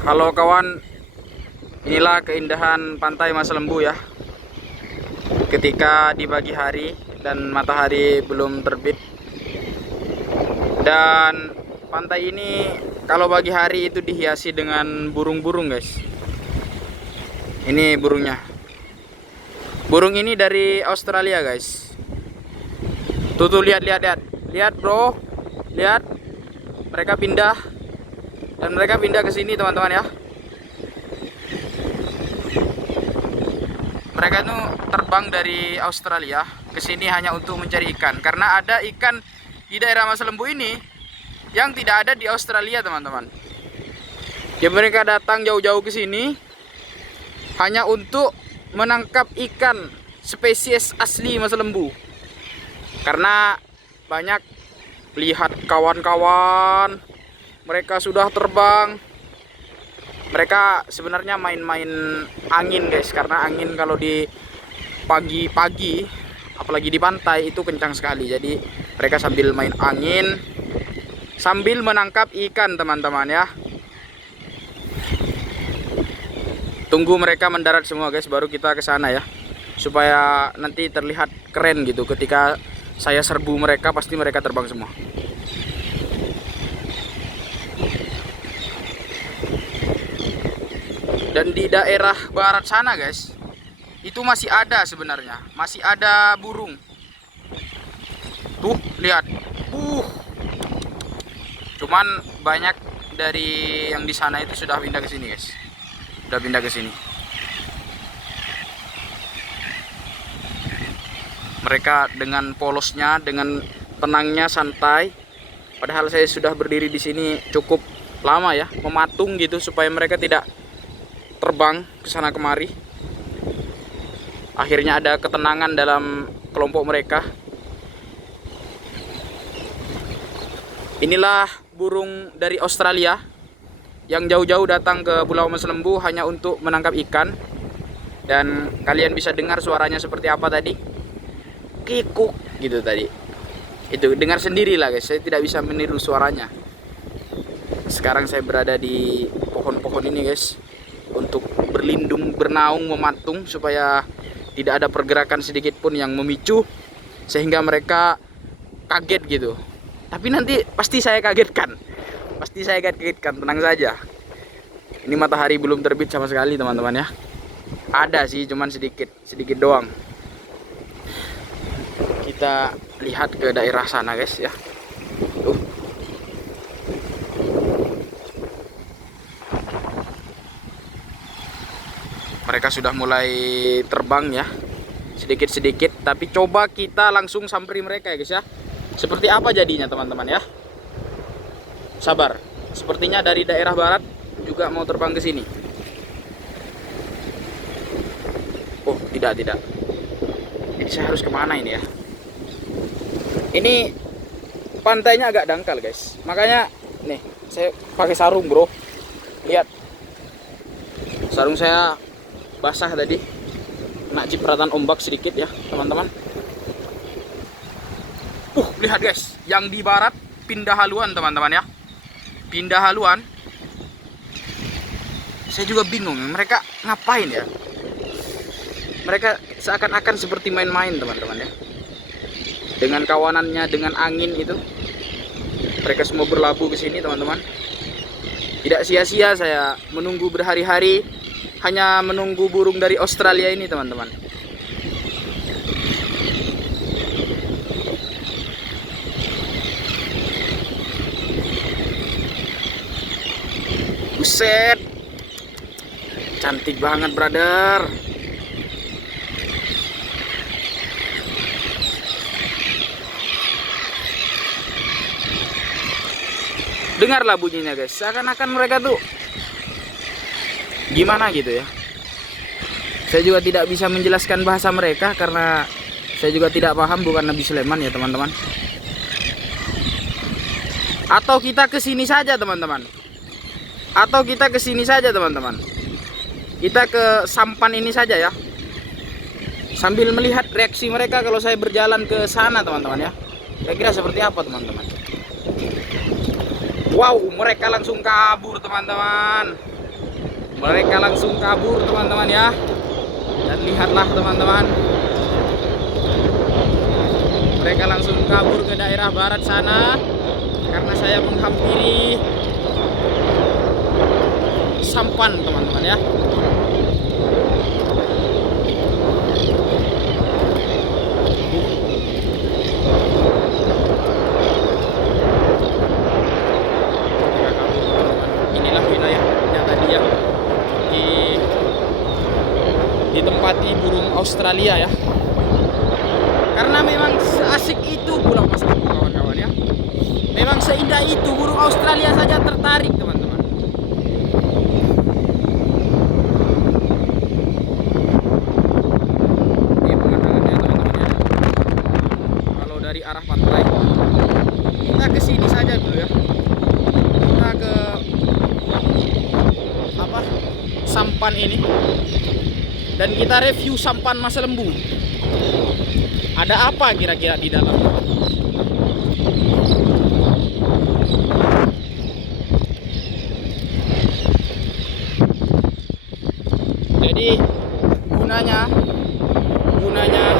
Halo kawan, inilah keindahan pantai Mas Lembu ya. Ketika di pagi hari dan matahari belum terbit. Dan pantai ini kalau pagi hari itu dihiasi dengan burung-burung guys. Ini burungnya. Burung ini dari Australia guys. Tuh lihat. Lihat bro. Lihat. Mereka pindah. Dan mereka pindah ke sini teman-teman ya. Mereka itu terbang dari Australia ke sini hanya untuk mencari ikan. Karena ada ikan di daerah Mas Lembu ini yang tidak ada di Australia teman-teman. Ya mereka datang jauh-jauh ke sini hanya untuk menangkap ikan spesies asli Mas Lembu. Karena banyak lihat kawan-kawan mereka sudah terbang. Mereka sebenarnya main-main angin guys, karena angin kalau di pagi-pagi apalagi di pantai itu kencang sekali. Jadi mereka sambil main angin sambil menangkap ikan teman-teman ya. Tunggu mereka mendarat semua guys, baru kita ke sana ya. Supaya nanti terlihat keren gitu. Ketika saya serbu mereka, pasti mereka terbang semua. Dan di daerah barat sana guys, itu masih ada sebenarnya, masih ada burung. Tuh lihat, cuman banyak dari yang di sana itu sudah pindah ke sini guys, sudah pindah ke sini. Mereka dengan polosnya, dengan tenangnya, santai. Padahal saya sudah berdiri di sini cukup lama ya, mematung gitu supaya mereka tidak terbang ke sana kemari. Akhirnya ada ketenangan dalam kelompok mereka. Inilah burung dari Australia yang jauh-jauh datang ke Pulau Mas Lembu hanya untuk menangkap ikan. Dan kalian bisa dengar suaranya seperti apa tadi. Kikuk gitu tadi. Itu dengar sendiri lah guys, saya tidak bisa meniru suaranya. Sekarang saya berada di pohon-pohon ini guys, untuk berlindung, bernaung, mematung supaya tidak ada pergerakan sedikit pun yang memicu sehingga mereka kaget gitu. Tapi nanti pasti saya kagetkan. Pasti saya kagetkan, tenang saja. Ini matahari belum terbit sama sekali teman-teman ya. Ada sih, cuman sedikit doang. Kita lihat ke daerah sana guys ya. Tuh. Mereka sudah mulai terbang ya, sedikit-sedikit. Tapi coba kita langsung samperin mereka ya guys ya. Seperti apa jadinya teman-teman ya. Sabar. Sepertinya dari daerah barat juga mau terbang ke sini. Oh tidak. Jadi saya harus kemana ini ya? Ini pantainya agak dangkal guys. Makanya nih saya pakai sarung bro. Lihat. Sarung saya basah tadi, kena cipratan ombak sedikit ya teman-teman. Lihat guys, yang di barat pindah haluan teman-teman ya, pindah haluan. Saya juga bingung, mereka ngapain ya? Mereka seakan-akan seperti main-main teman-teman ya, dengan kawanannya, dengan angin itu. Mereka semua berlabuh ke sini teman-teman. Tidak sia-sia saya menunggu berhari-hari hanya menunggu burung dari Australia ini teman-teman. Buset, cantik banget brother. Dengarlah bunyinya guys, seakan-akan mereka tuh gimana gitu ya. Saya juga tidak bisa menjelaskan bahasa mereka karena saya juga tidak paham, bukan Nabi Sulaiman ya teman-teman. Atau kita ke sini saja teman-teman. Kita ke sampan ini saja ya. Sambil melihat reaksi mereka kalau saya berjalan ke sana teman-teman ya. Kira-kira seperti apa teman-teman? Wow, mereka langsung kabur teman-teman. Mereka langsung kabur teman-teman ya. Dan lihatlah teman-teman, mereka langsung kabur ke daerah barat sana karena saya menghampiri sampan teman-teman ya. Inilah wilayah yang tadi ya ditempati burung Australia ya. Karena memang seasik itu pulau Mas kawan-kawan ya. Memang seindah itu, burung Australia saja tertarik teman-teman. Ini pemandangannya teman-teman ya. Kalau dari arah pantai, kita ke sini saja dulu ya. Kita ke sampan ini dan kita review sampan Masa Lembu. Ada apa kira-kira di dalam? Jadi gunanya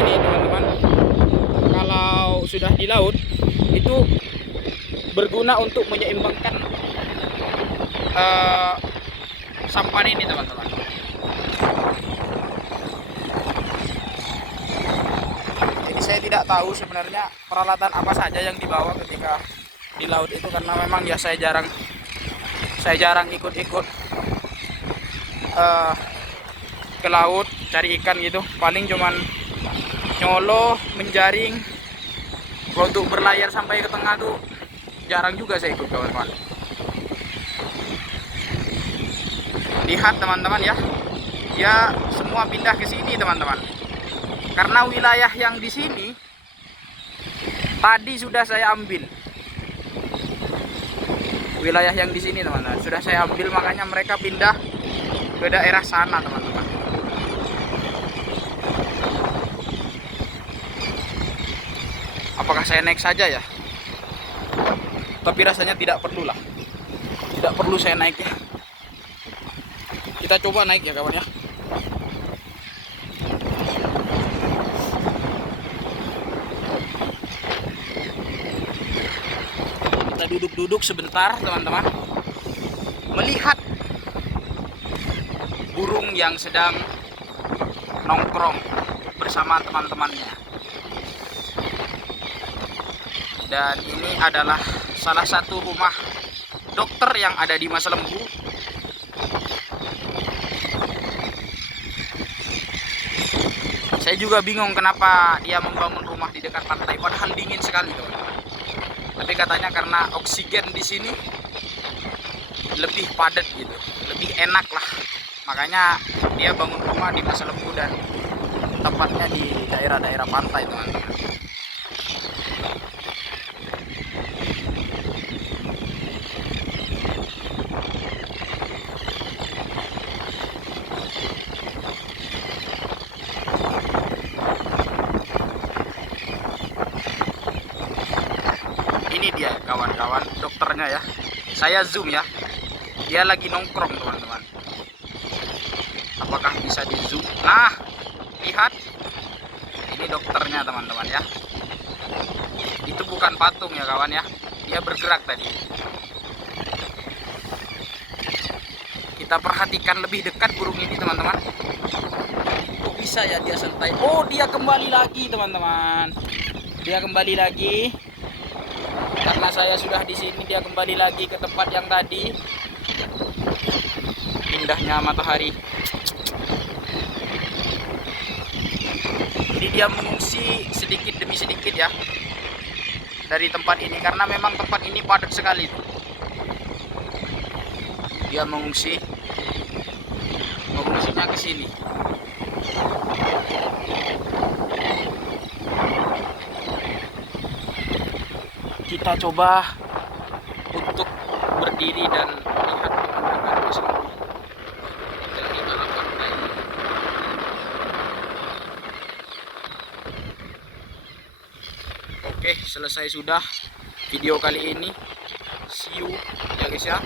ini teman-teman, kalau sudah di laut itu berguna untuk menyeimbangkan sampan ini teman-teman. Jadi saya tidak tahu sebenarnya peralatan apa saja yang dibawa ketika di laut itu, karena memang ya saya jarang ikut-ikut ke laut cari ikan gitu. Paling cuman nyolo, menjaring. Kalau untuk berlayar sampai ke tengah tuh jarang juga saya ikut kawan-kawan. Lihat teman-teman ya, ya semua pindah ke sini teman-teman. Karena wilayah yang di sini tadi sudah saya ambil. Wilayah yang di sini teman-teman sudah saya ambil, makanya mereka pindah ke daerah sana teman-teman. Apakah saya naik saja ya? Tapi rasanya tidak perlu lah. Tidak perlu saya naik ya. Kita coba naik ya kawan ya. Kita duduk-duduk sebentar teman-teman, melihat burung yang sedang nongkrong bersama teman-temannya. Dan ini adalah salah satu rumah dokter yang ada di Masa Lembu. Saya juga bingung kenapa dia membangun rumah di dekat pantai, padahal dingin sekali teman-teman. Tapi katanya karena oksigen di sini lebih padat gitu, lebih enak lah. Makanya dia bangun rumah di Masa Lembu dan tempatnya di daerah-daerah pantai teman-teman. Ini dia kawan-kawan dokternya ya. Saya zoom ya. Dia lagi nongkrong teman-teman. Apakah bisa di zoom? Nah, lihat. Ini dokternya teman-teman ya. Itu bukan patung ya kawan ya. Dia bergerak tadi. Kita perhatikan lebih dekat burung ini teman-teman. Kok bisa ya dia santai? Oh, dia kembali lagi teman-teman. Dia kembali lagi. Karena saya sudah di sini, dia kembali lagi ke tempat yang tadi. Indahnya matahari. Jadi dia mengungsi sedikit demi sedikit ya dari tempat ini, karena memang tempat ini padat sekali. Dia mengungsinya ke sini. Kita coba untuk berdiri dan melihat pemandangan Masa Lembu dari alam pantai. Oke, selesai sudah video kali ini. See you ya guys ya.